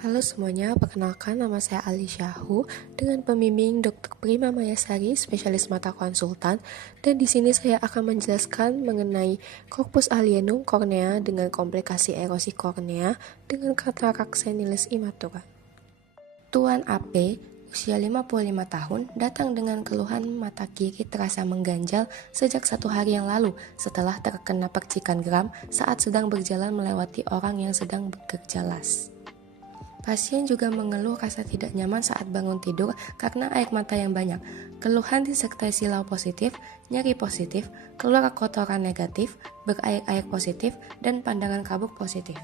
Halo semuanya, perkenalkan nama saya Ali Syahu dengan pembimbing Dr. Prima Mayasari, spesialis mata konsultan, dan di sini saya akan menjelaskan mengenai corpus alienum kornea dengan komplikasi erosi kornea dengan katarak senilis immatura. Tuan AP, usia 55 tahun, datang dengan keluhan mata kiri terasa mengganjal sejak 1 hari yang lalu setelah terkena percikan geram saat sedang berjalan melewati orang yang sedang berjelas. Pasien juga mengeluh rasa tidak nyaman saat bangun tidur karena air mata yang banyak, keluhan disertai silau positif, nyeri positif, keluar kotoran negatif, berair-air positif, dan pandangan kabuk positif.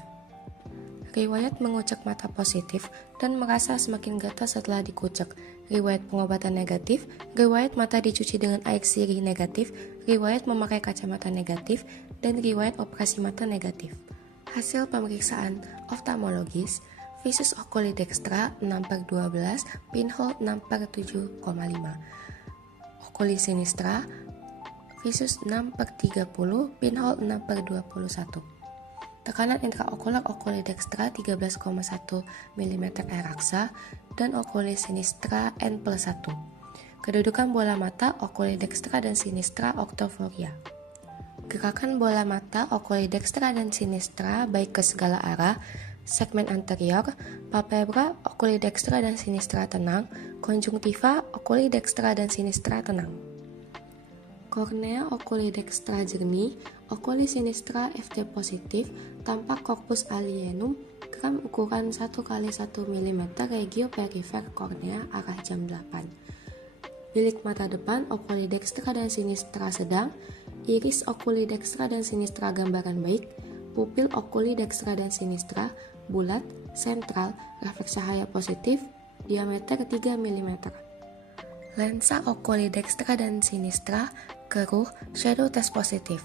Riwayat mengucek mata positif dan merasa semakin gatal setelah dikucek, riwayat pengobatan negatif, riwayat mata dicuci dengan air sirih negatif, riwayat memakai kacamata negatif, dan riwayat operasi mata negatif. Hasil pemeriksaan oftalmologis, visus oculi dextra 6/12, pinhole 6/7,5. Oculi sinistra, visus 6/30, pinhole 6/21. Tekanan intraokular oculi dextra 13,1 mm eraksa dan oculi sinistra N+1. Kedudukan bola mata oculi dextra dan sinistra octoforia. Gerakan bola mata oculi dextra dan sinistra baik ke segala arah, segmen anterior, palpebra oculi dextra dan sinistra tenang, konjungtiva oculi dextra dan sinistra tenang. Kornea oculi dextra jernih, oculi sinistra FT positif, tampak corpus alienum, gram ukuran 1x1 mm regio perifer kornea arah jam 8. Bilik mata depan oculi dextra dan sinistra sedang, iris oculi dextra dan sinistra gambaran baik, pupil oculi dextra dan sinistra, bulat, sentral, refleks cahaya positif, diameter 3 mm. Lensa oculi dextra dan sinistra, keruh, shadow test positif.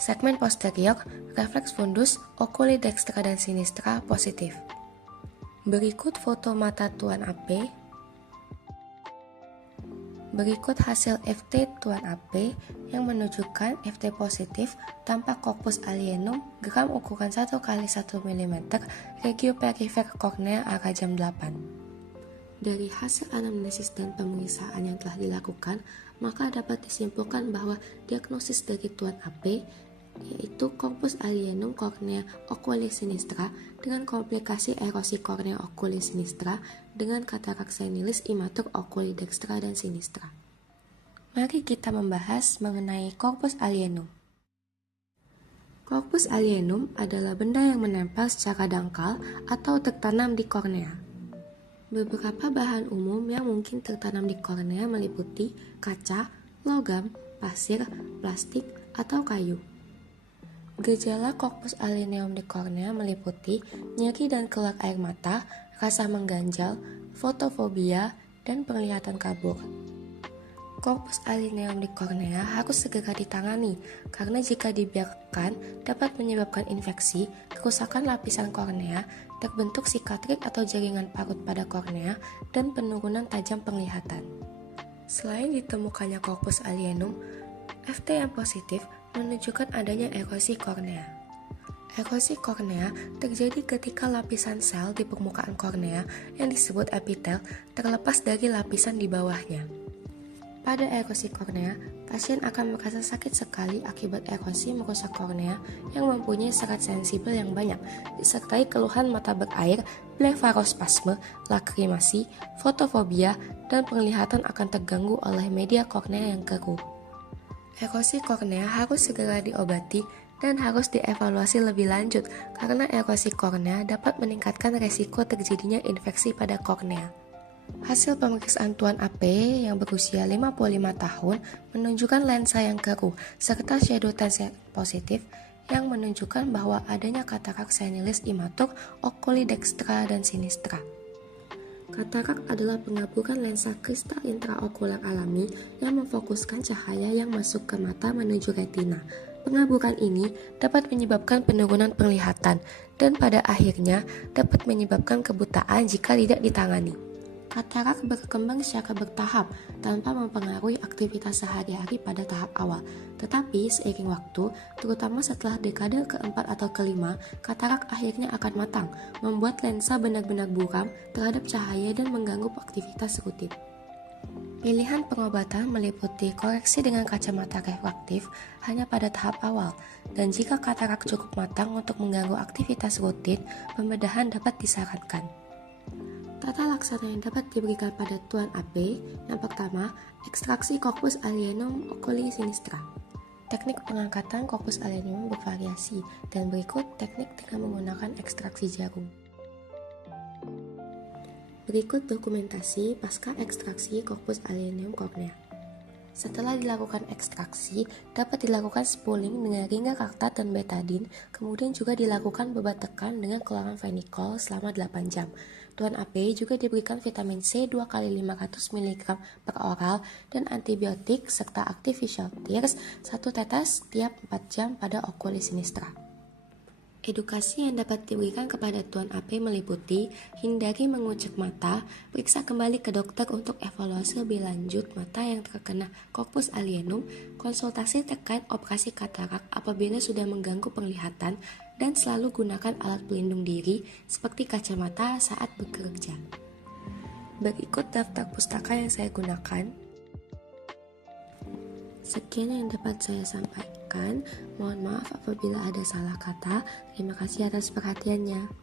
Segmen posterior, refleks fundus, oculi dextra dan sinistra positif. Berikut foto mata Tuan AP. Berikut hasil FT Tuan AP yang menunjukkan FT positif tampak corpus alienum gram ukuran 1x1 mm regio perifer kornea arah jam 8. Dari hasil anamnesis dan pemeriksaan yang telah dilakukan, maka dapat disimpulkan bahwa diagnosis dari Tuan AP yaitu corpus alienum kornea oculi sinistra dengan komplikasi erosi kornea oculi sinistra dengan katarak senilis immatur oculi dextra dan sinistra. Mari kita membahas mengenai corpus alienum. Corpus alienum adalah benda yang menempel secara dangkal atau tertanam di kornea. Beberapa bahan umum yang mungkin tertanam di kornea meliputi kaca, logam, pasir, plastik, atau kayu. Gejala corpus alienum di kornea meliputi nyeri dan keluar air mata, rasa mengganjal, fotofobia, dan penglihatan kabur. Corpus alienum di kornea harus segera ditangani karena jika dibiarkan dapat menyebabkan infeksi, kerusakan lapisan kornea, terbentuk sikatrik atau jaringan parut pada kornea, dan penurunan tajam penglihatan. Selain ditemukannya corpus alienum, FT yang positif menunjukkan adanya erosi kornea. Erosi kornea terjadi ketika lapisan sel di permukaan kornea yang disebut epitel terlepas dari lapisan di bawahnya. Pada erosi kornea, pasien akan merasa sakit sekali akibat erosi merusak kornea yang mempunyai serat sensibel yang banyak, disertai keluhan mata berair, blefarospasme, lakrimasi, fotofobia, dan penglihatan akan terganggu oleh media kornea yang keruh. Erosi kornea harus segera diobati dan harus dievaluasi lebih lanjut karena erosi kornea dapat meningkatkan resiko terjadinya infeksi pada kornea. Hasil pemeriksaan Tuan AP yang berusia 55 tahun menunjukkan lensa yang keruh serta shadow test positif yang menunjukkan bahwa adanya katarak senilis immatur oculi dextra dan sinistra. Katarak adalah pengaburan lensa kristal intraokular alami yang memfokuskan cahaya yang masuk ke mata menuju retina. Pengaburan ini dapat menyebabkan penurunan penglihatan dan pada akhirnya dapat menyebabkan kebutaan jika tidak ditangani. Katarak berkembang secara bertahap tanpa mempengaruhi aktivitas sehari-hari pada tahap awal. Tetapi seiring waktu, terutama setelah dekade keempat atau kelima, katarak akhirnya akan matang, membuat lensa benar-benar buram terhadap cahaya dan mengganggu aktivitas rutin. Pilihan pengobatan meliputi koreksi dengan kacamata refraktif hanya pada tahap awal, dan jika katarak cukup matang untuk mengganggu aktivitas rutin, pembedahan dapat disarankan. Tata laksana yang dapat diberikan pada Tuan AP, yang pertama, ekstraksi corpus alienum oculi sinistra. Teknik pengangkatan corpus alienum bervariasi, dan berikut teknik dengan menggunakan ekstraksi jarum. Berikut dokumentasi pasca ekstraksi corpus alienum kornea. Setelah dilakukan ekstraksi, dapat dilakukan spooling dengan ringakartat dan betadine, kemudian juga dilakukan bebat tekan dengan chloramphenicol selama 8 jam. Tuan AP juga diberikan vitamin C 2 kali 500 mg per oral dan antibiotik serta artificial tears 1 tetes tiap 4 jam pada oculi sinistra. Edukasi yang dapat diberikan kepada Tuan AP meliputi hindari mengucek mata, periksa kembali ke dokter untuk evaluasi lebih lanjut mata yang terkena corpus alienum, konsultasi terkait operasi katarak apabila sudah mengganggu penglihatan, dan selalu gunakan alat pelindung diri seperti kacamata saat bekerja. Berikut daftar pustaka yang saya gunakan. Sekian yang dapat saya sampaikan. Mohon maaf apabila ada salah kata. Terima kasih atas perhatiannya.